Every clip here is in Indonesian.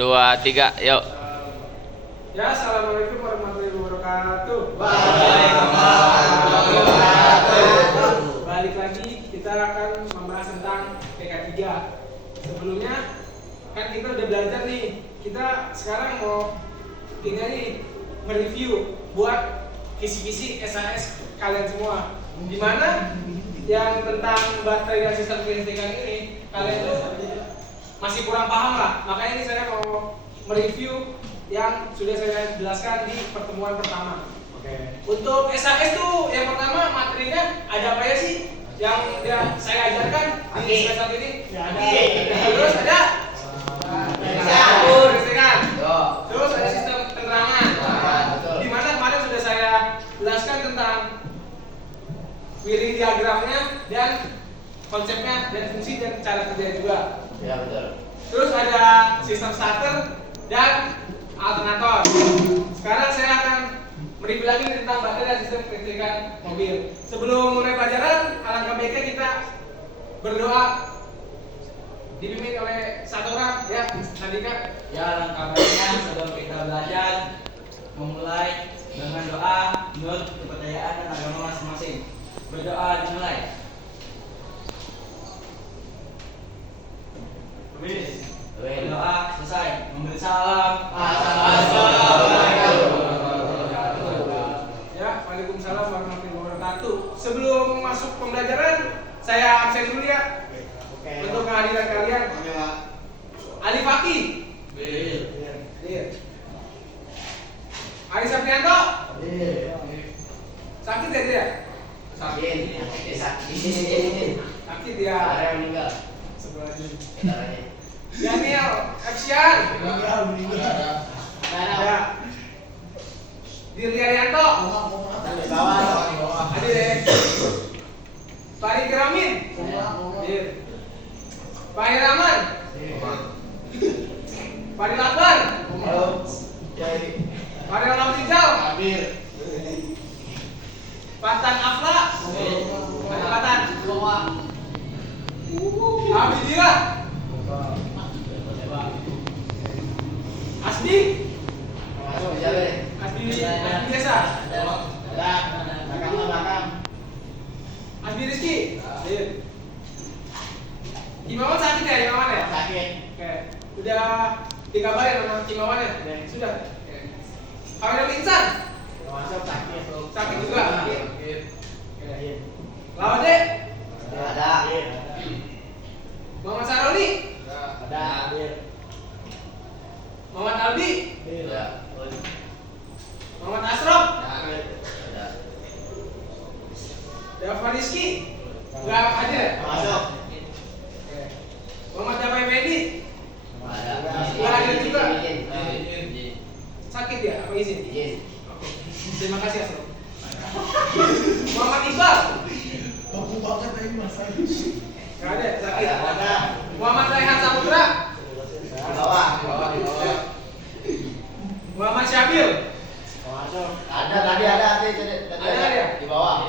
2, 3, yuk. Ya, assalamualaikum warahmatullahi wabarakatuh. Waalaikumsalam warahmatullahi wabarakatuh. Balik lagi, kita akan membahas tentang TK3. Sebelumnya kan kita udah belajar nih. Kita sekarang mau nih mereview buat kisi-kisi SAS kalian semua. Dimana yang tentang baterai dan sistem kelistrikan ini kalian tuh masih kurang paham lah. Makanya ini saya mau mereview yang sudah saya jelaskan di pertemuan pertama. Oke. Untuk SAS tuh yang pertama materinya ada apa ya sih yang saya ajarkan di semester ini? Terus ada kelistrikan. Terus ada sistem penerangan. Di mana kemarin sudah saya jelaskan tentang wiring diagramnya dan konsepnya dan fungsi dan cara kerja juga. Ya betul. Terus ada sistem starter dan alternator. Sekarang saya akan mereview lagi tentang baterai dan sistem kelistrikan mobil. Sebelum mulai pelajaran, alangkah baiknya kita berdoa dipimpin oleh satu orang ya, Andika. Ya, alangkah baiknya sebelum kita belajar memulai dengan doa menurut kepercayaan dan agama masing-masing. Berdoa dimulai. Berdoa selesai. Memberi salam. Assalamualaikum. Ya, Waalaikumsalam warahmatullahi wabarakatuh. Sebelum masuk pembelajaran, saya absen dulu ya. Untuk kehadiran kalian. Ali Fakih. Ali Saprianto. Sakit ya dia? Sakit ya. Sebelah ini. Daniel Efsian. Ada. Dirlianto. Ada deh. Pari Keramin. Pari Rahman. Pari Lakban. Pari Alam Rizal. Patan Afla. Patan. Abidillah. Asdi. Asdi biasa. Asdi Rizky. Imawan sakit ya, Imawan ya? Oke. Udah dikabarin sama Imawan ya? Sudah. Kawin Insan. Sakit juga. Oke. Lawade. Muhammad Saroni. Muhammad Aldi. Muhammad Asraf. Dafa Rizky. Enggak hadir ya? Oke. Muhammad Dafa Effendi. Enggak hadir juga. Sakit ya? Apa izin? Oke. Terima kasih Asraf. Muhammad Iqbal. Enggak ada, sakit. Muhammad Raihan Saputra. Muhammad Syabil. Ada ya? di bawah.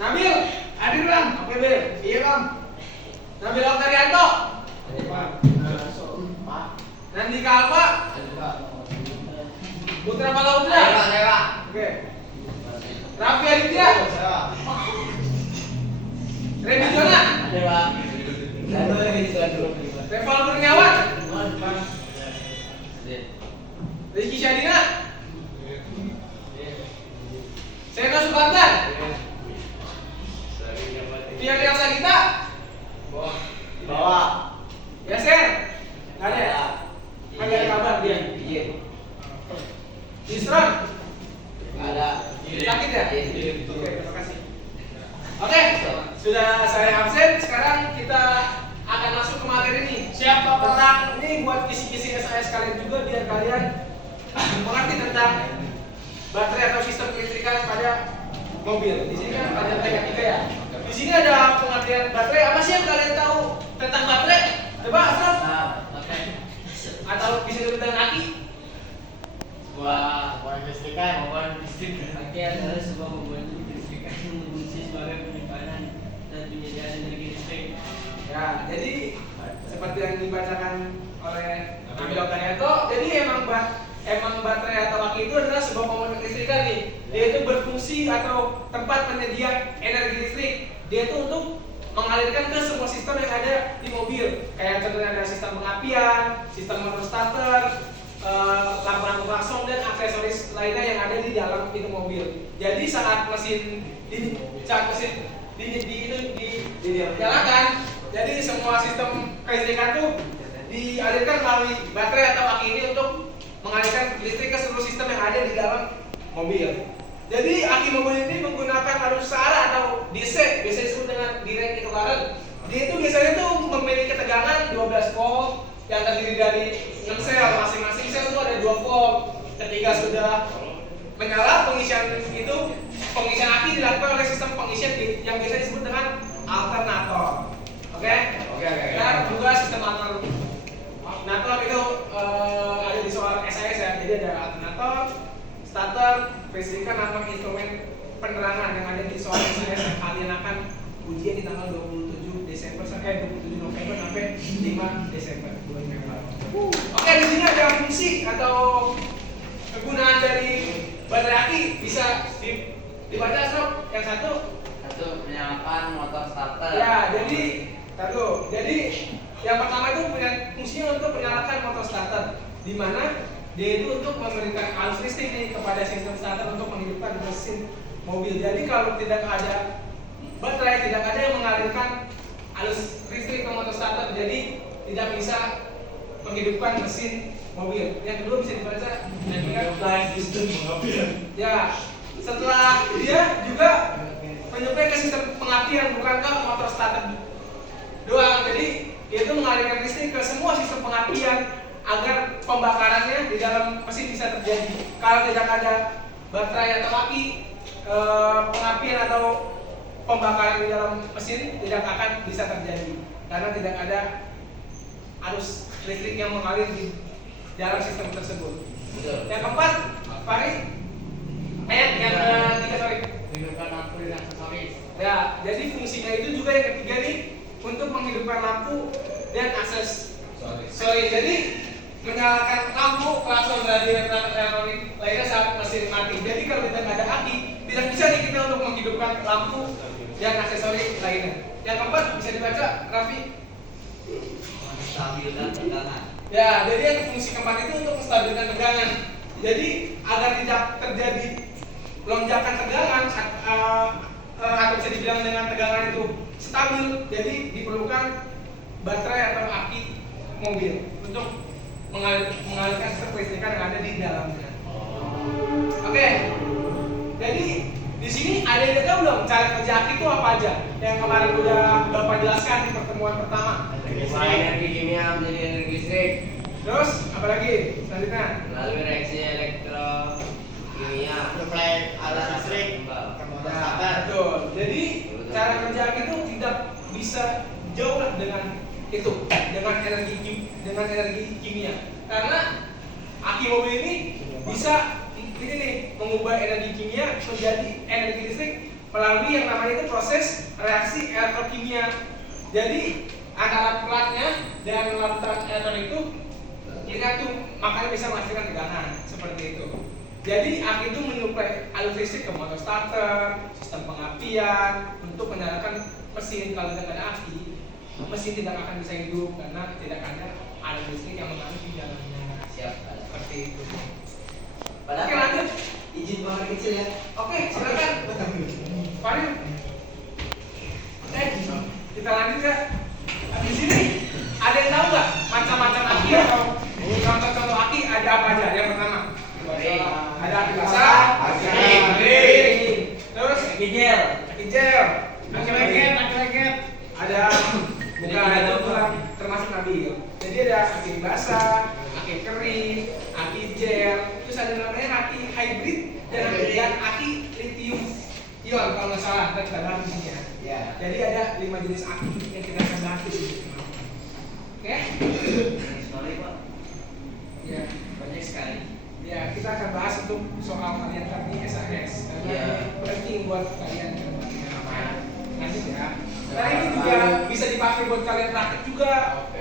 Nabil, hadir Bang. Oke, Bil. Iya, Bang. Nabil Oktarianto. Nandika Alfa. Putra Palautra. Oke. Raffi Aditya. Remy Jona. Reval Kurniawan. Rizky Syadina. Seno Subantan. Fian Elsa Gita. Bawah. Yaser. Nggak ada ya? Kagak ada kabar dia. Isran. Sakit ya? Oke, terima kasih. Oke, sudah saya absen. Sekarang kita akan masuk ke materi nih. Siapa tentang ini buat kisi-kisi SAS kalian juga biar kalian mengerti tentang baterai atau sistem kelistrikan pada mobil. Di sini kan ada TK3 ya. Di sini ada pengertian baterai. Apa sih yang kalian tahu tentang baterai? Coba Asraf. Atau bisa tentang aki? Aki adalah sebuah pembantu kelistrikan yang berfungsi sebagai penyimpanan dan penyediaan energi listrik. Ya, jadi seperti yang dibacakan oleh oleh Nabi Daryanto. Jadi emang baterai atau aki itu adalah sebuah komponen kelistrikan nih. Dia itu berfungsi atau tempat penyedia energi listrik. Dia itu untuk mengalirkan ke semua sistem yang ada di mobil. Kayak contohnya ada sistem pengapian, sistem motor starter, lampu-lampu klakson dan aksesoris lainnya yang ada di dalam itu mobil. Jadi saat mesin dinyalakan, jadi semua sistem kelistrikan itu dialirkan melalui baterai atau aki ini untuk mengalirkan listrik ke seluruh sistem yang ada di dalam mobil. Jadi aki mobil ini menggunakan arus searah atau DC, biasa disebut dengan direct equivalent. Dia itu biasanya tuh memiliki ketegangan 12 volt yang terdiri dari 6 sel, masing-masing sel itu ada 2 volt. Ketika sudah menyala, pengisian aki dilakukan oleh sistem pengisian yang biasa disebut dengan alternator. Oke? Dan juga sistem alternator itu ada di soal SAS ya. Jadi ada alternator, starter, kelistrikan atau instrumen penerangan yang ada di soal SAS yang kalian akan ujian di tanggal 27 November sampai 5 Desember 2024. Oke, di sini ada fungsi atau kegunaan dari baterai aki bisa dibaca sob. Yang satu menyalakan motor starter. ya, jadi yang pertama itu punya fungsinya untuk menyalakan motor starter, di mana dia itu untuk memberikan arus listrik nih kepada sistem starter untuk menghidupkan mesin mobil. Jadi kalau tidak ada baterai, tidak ada yang mengalirkan arus listrik ke motor starter, jadi tidak bisa menghidupkan mesin mobil. Yang kedua bisa dibaca sistem pengapian. ya, setelah dia juga menyuplai ke sistem pengapian, bukan ke motor starter doang. Jadi dia itu mengalirkan listrik ke semua sistem pengapian agar pembakarannya di dalam mesin bisa terjadi. Kalau tidak ada baterai atau aki, pengapian atau pembakaran di dalam mesin tidak akan bisa terjadi karena tidak ada arus listrik yang mengalir di dalam sistem tersebut. Betul. Yang keempat, Fahri, yang ketiga sorry. Menghidupkan lampu dan aksesoris. Ya, jadi fungsinya itu juga yang ketiga nih untuk menghidupkan lampu dan akses. Jadi menyalakan lampu, klakson, radio, elektronik lainnya saat mesin mati. Jadi kalau tidak ada aki, tidak bisa nih kita untuk menghidupkan lampu dan aksesoris lainnya. Yang keempat bisa dibaca, Raffi. Menstabilkan tegangan. Ya, jadi yang fungsi keempat itu untuk menstabilkan tegangan. Jadi agar tidak terjadi lonjakan tegangan atau bisa dibilang dengan tegangan itu stabil, jadi diperlukan baterai atau aki mobil untuk mengalirkan sistem kelistrikan yang ada di dalamnya. Oke, jadi di sini ada yang tahu belum cara kerja aki itu apa aja? Yang kemarin udah Bapak jelaskan di pertemuan pertama. Energi kimia menjadi energi listrik Terus apa lagi selanjutnya? melalui reaksi elektrokimia. Suplai arus listrik ke motor Ya, starter. betul. Jadi cara kerja aki itu tidak bisa jauh lah dengan itu, dengan energi kimia. Karena aki mobil ini bisa ini nih mengubah energi kimia menjadi energi listrik melalui yang namanya itu proses reaksi elektrokimia. Jadi antara platnya dan larutan elektron itu kita tuh makanya bisa menghasilkan tegangan seperti itu. Jadi aki itu menyuplai arus listrik ke motor starter, sistem pengapian untuk menyalakan mesin. Kalau tidak ada aki, mesin tidak akan bisa hidup karena tidak ada arus listrik yang mengalir di dalamnya. Siap. Seperti itu. Pada Oke, lanjut. izin buang air kecil ya. Oke, silakan. Farid. Kita lanjut ya. Di sini ada yang tahu nggak macam-macam aki atau contoh-contoh aki ada apa aja? Yang pertama, ada aki basah, aki kering, terus Aki gel. aki gel, aki lengket, ada bukan itu termasuk nabil. Jadi ada aki basah, aki kering, aki gel, terus ada namanya aki hybrid dan aki lithium ion kalau nggak salah kita bahas di sini ya. Ya. Jadi ada 5 jenis aki yang kita akan bahas di sini. Oke? Sorry Pak. Ya. Banyak sekali. Ya, kita akan bahas untuk soal kalian tadi SAS karena Iya. ini penting buat kalian ke depannya. Lanjut ya. Nah ini juga bisa dipakai buat kalian praktek juga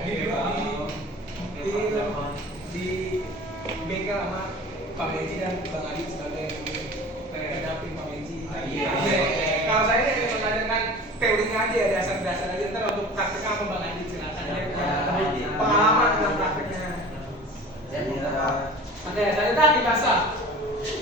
di Pak Benji dan Bang Adi sebagai pendamping Pak Benji. Iya. Kalau saya ini hanya mengajarkan teorinya aja ya, dasar-dasar aja. Ntar untuk prakteknya apa Bang Adi silakan ya. Pengalaman dalam prakteknya. Oke, selanjutnya aki basah.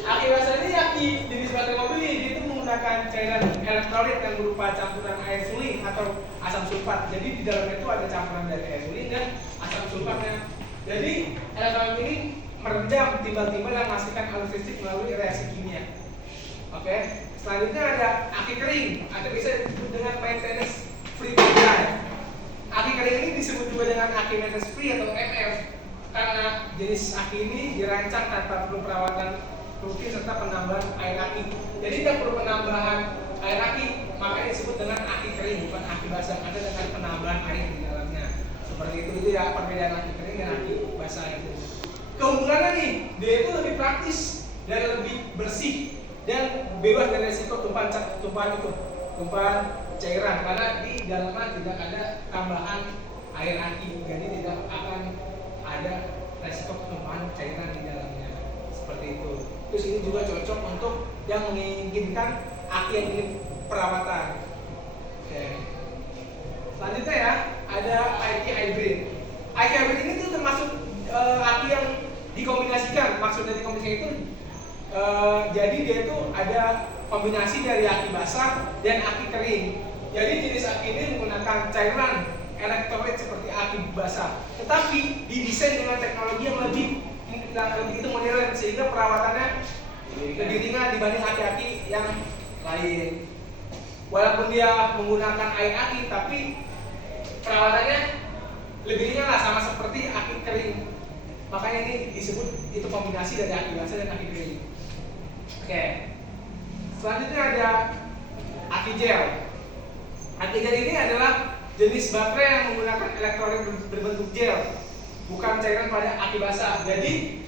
Aki basah ini aki jenis baterai mobil ini, dia itu menggunakan cairan elektrolit yang berupa campuran air suling atau asam sulfat. Jadi di dalamnya itu ada campuran dari air suling dan asam sulfatnya. Jadi elektrolit ini meredam timbal-timbal yang menghasilkan arus listrik melalui reaksi kimia. Oke, selanjutnya ada aki kering atau bisa disebut dengan maintenance free drive. Aki kering ini disebut juga dengan aki maintenance free atau MF karena jenis aki ini dirancang tanpa perlu perawatan rutin serta penambahan air aki. Jadi tidak perlu penambahan air aki, makanya disebut dengan aki kering bukan aki basah, ada dengan penambahan air di dalamnya. Seperti itu ya perbedaan aki kering dan aki basah itu. Keunggulannya nih, dia itu lebih praktis dan lebih bersih dan bebas dari risiko tumpahan cairan karena di dalamnya tidak ada tambahan air aki, jadi tidak akan ada risiko tumpahan cairan di dalamnya. Seperti itu. Terus ini juga cocok untuk yang menginginkan aki yang milik perawatan. Oke. Selanjutnya ya, ada aki hybrid. Aki hybrid ini tuh termasuk aki yang dikombinasikan. Maksudnya dikombinasikan itu jadi dia itu ada kombinasi dari aki basah dan aki kering. Jadi jenis aki ini menggunakan cairan elektrolit seperti aki basah, tetapi didesain dengan teknologi yang lebih itu modern sehingga perawatannya lebih ringan dibanding aki-aki yang lain. Walaupun dia menggunakan air aki, tapi perawatannya lebih ringan lah, sama seperti aki kering. Makanya ini disebut itu kombinasi dari aki basah dan aki kering. Oke. Selanjutnya ada aki gel. Aki gel ini adalah jenis baterai yang menggunakan elektrolit berbentuk gel, bukan cairan pada aki basah. Jadi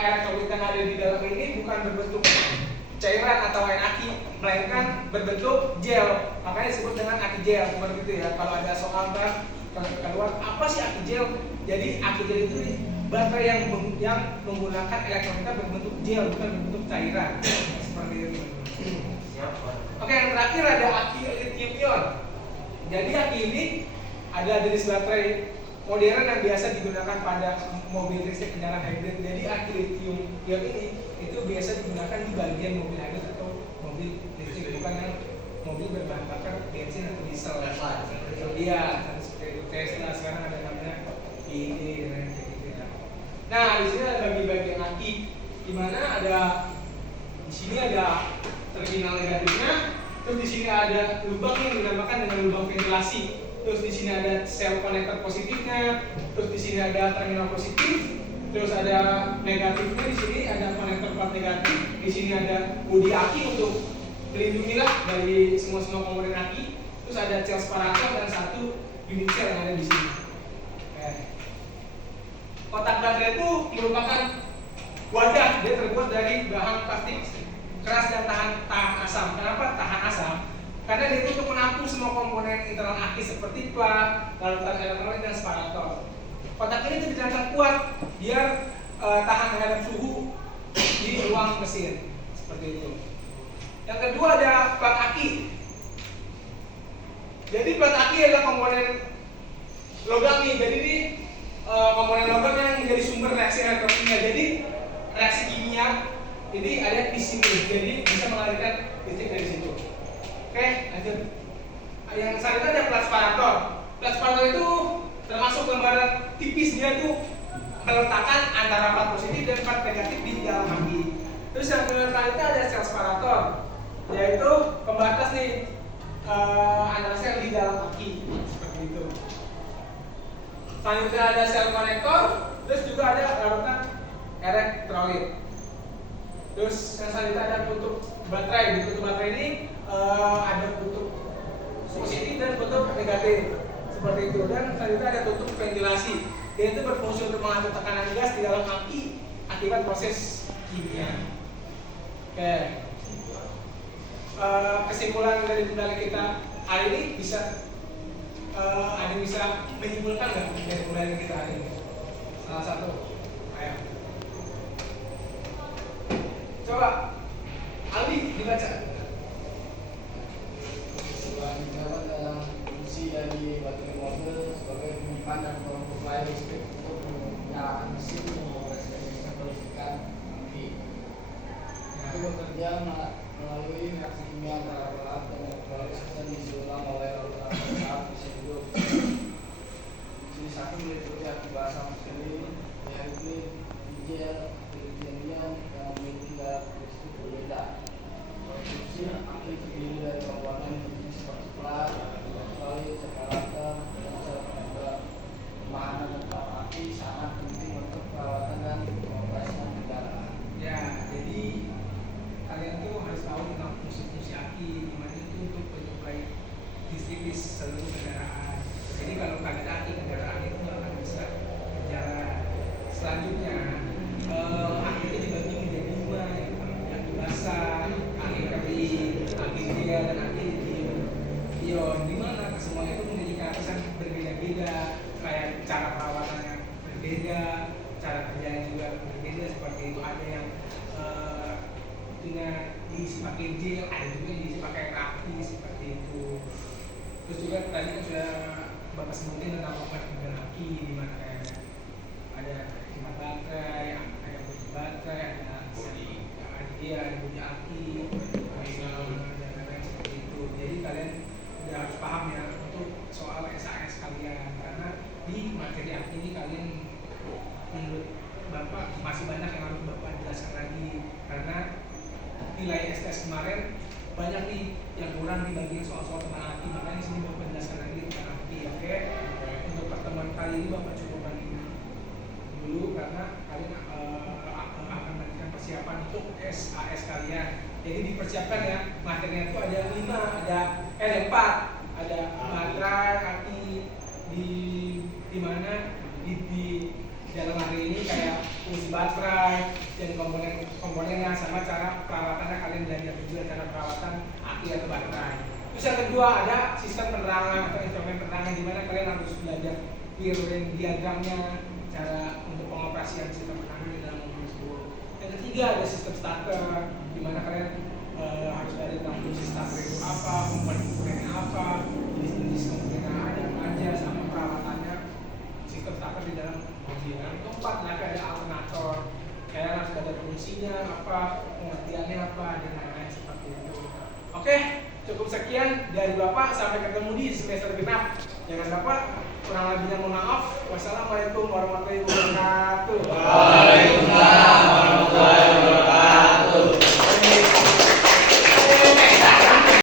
elektrolit yang ada di dalam ini bukan berbentuk cairan atau air aki, melainkan berbentuk gel. Makanya disebut dengan aki gel seperti itu ya. Kalau ada soal kan keluar apa sih aki gel? Jadi aki gel itu baterai yang menggunakan elektrolit berbentuk gel, bukan berbentuk cairan. Seperti itu. Oke, yang terakhir ada aki lithium ion. Jadi aki ini ada jenis baterai modern yang biasa digunakan pada mobil listrik kendaraan hybrid. Jadi aki lithium ion ini itu biasa digunakan di bagian mobil hybrid atau mobil listrik, bukan yang mobil berbahan bakar bensin atau diesel. Iya, seperti itu. Tesla sekarang ada namanya ini dan kayak gitu ya. Nah, di sini ada bagi-bagian aki, di mana ada di sini ada terminal negatifnya, terus di sini ada lubang yang dinamakan dengan lubang ventilasi. Terus di sini ada sel konektor positifnya, terus di sini ada terminal positif, terus ada negatifnya, di sini ada konektor plat negatif, di sini ada bodi aki untuk melindungi lah dari semua komponen aki, terus ada sel separator dan satu unit sel yang ada di sini. Kotak baterai itu merupakan wadah, dia terbuat dari bahan plastik keras dan tahan asam. Kenapa tahan asam? Karena dia itu untuk menampung semua komponen internal aki seperti plat, larutan elektrolit dan separator. Kotak ini itu dirancang kuat biar tahan terhadap suhu di ruang mesin seperti itu. Yang kedua ada plat aki. Jadi plat aki adalah komponen logam nih. Jadi ini komponen logam yang menjadi sumber reaksi elektrokimia. Jadi reaksi kimia ini ada di sini. Jadi bisa mengalirkan listrik dari situ. Oke, lanjut. Yang selanjutnya ada plat separator. Plat separator itu termasuk gambaran tipis, dia tuh meletakkan antara plat positif dan plat negatif di dalam aki. Terus yang selanjutnya ada sel separator, yaitu pembatas nih antara sel di dalam aki seperti itu. Selanjutnya ada sel konektor, terus juga ada larutan elektrolit. Terus yang selanjutnya ada tutup baterai. Di tutup baterai ini ada tutup positif dan tutup negatif seperti itu. Dan selanjutnya ada tutup ventilasi. Dia itu berfungsi untuk mengatur tekanan gas di dalam aki akibat proses kimia. Oke. Kesimpulan dari pembelajaran kita hari ini bisa ada yang bisa menyimpulkan nggak dari pembelajaran kita hari ini? Salah satu, ayo. supply listrik untuk menyalakan mesin mengoperasikan sistem kelistrikan aki. Itu bekerja melalui reaksi kimia antara alat dan elektrolit dan diisi ulang oleh larutan saat mesin hidup. Jenis aki meliputi aki basal sekali, yaitu diesel, titanium yang memiliki daya listrik berbeda. Konstruksi aki terdiri dari komponen jenis seperti plat, elektrolit, separator, dan sel penembak. Pemahaman tentang aki sangat penting untuk perawatan dan pengoperasian kendaraan. Ya, jadi kalian tuh harus tahu tentang fungsi-fungsi aki, dimana itu untuk menyuplai listrik di seluruh kendaraan. Jadi kalau nggak ada aki, kendaraan itu nggak akan bisa berjalan. Selanjutnya, aki itu dibagi menjadi 5, yaitu aki basah, aki kering, aki gel, dan aki ion. Dimana kesemuanya itu memiliki keharusan berbeda-beda, kayak cara perawatannya berbeda, cara kerjanya juga berbeda. Seperti itu, ada yang dengan diisi pakai gel, ada juga yang diisi pakai aki, seperti itu. Terus juga tadi kan sudah Bapak sebutin tentang pembuatan aki, di mana kayak ada tempat baterai, ada bunyi baterai, ada dia, ada bunyi aki, dan lain-lain seperti itu. Jadi kalian udah harus paham ya untuk soal SAS kalian, karena di materi aki ini kalian menurut Bapak masih banyak yang harus Bapak jelaskan lagi, karena nilai STS kemarin banyak nih yang kurang di bagian soal-soal tentang aki, makanya sini Bapak jelaskan lagi tentang aki. Oke, untuk pertemuan kali ini Bapak cukupkan dulu karena kalian akan melakukan persiapan untuk SAS kalian. Jadi dipersiapkan ya, materinya itu ada 5, ada 4, ada baterai, aki, di mana di dalam hari ini kayak fungsi baterai dan komponennya sama cara perawatannya kalian belajar juga cara perawatan aki atau baterai. Terus yang kedua ada sistem penerangan atau instrumen penerangan, di mana kalian harus belajar wiring diagramnya, cara untuk pengoperasian sistem penerangan di dalam mobil tersebut. Yang ketiga ada sistem starter, di mana kalian harus belajar tentang fungsi starter itu apa, komponennya apa, jenis-jenis komponennya ada apa aja, sama perawatannya sistem starter di dalam mobil. Yang keempat lagi ada alternator, kalian harus belajar fungsinya apa, pengertiannya apa, dan lain-lain seperti itu. Oke, cukup sekian dari Bapak, sampai ketemu di semester genap. Jangan lupa, kurang lebihnya mohon maaf. Wassalamualaikum warahmatullahi wabarakatuh.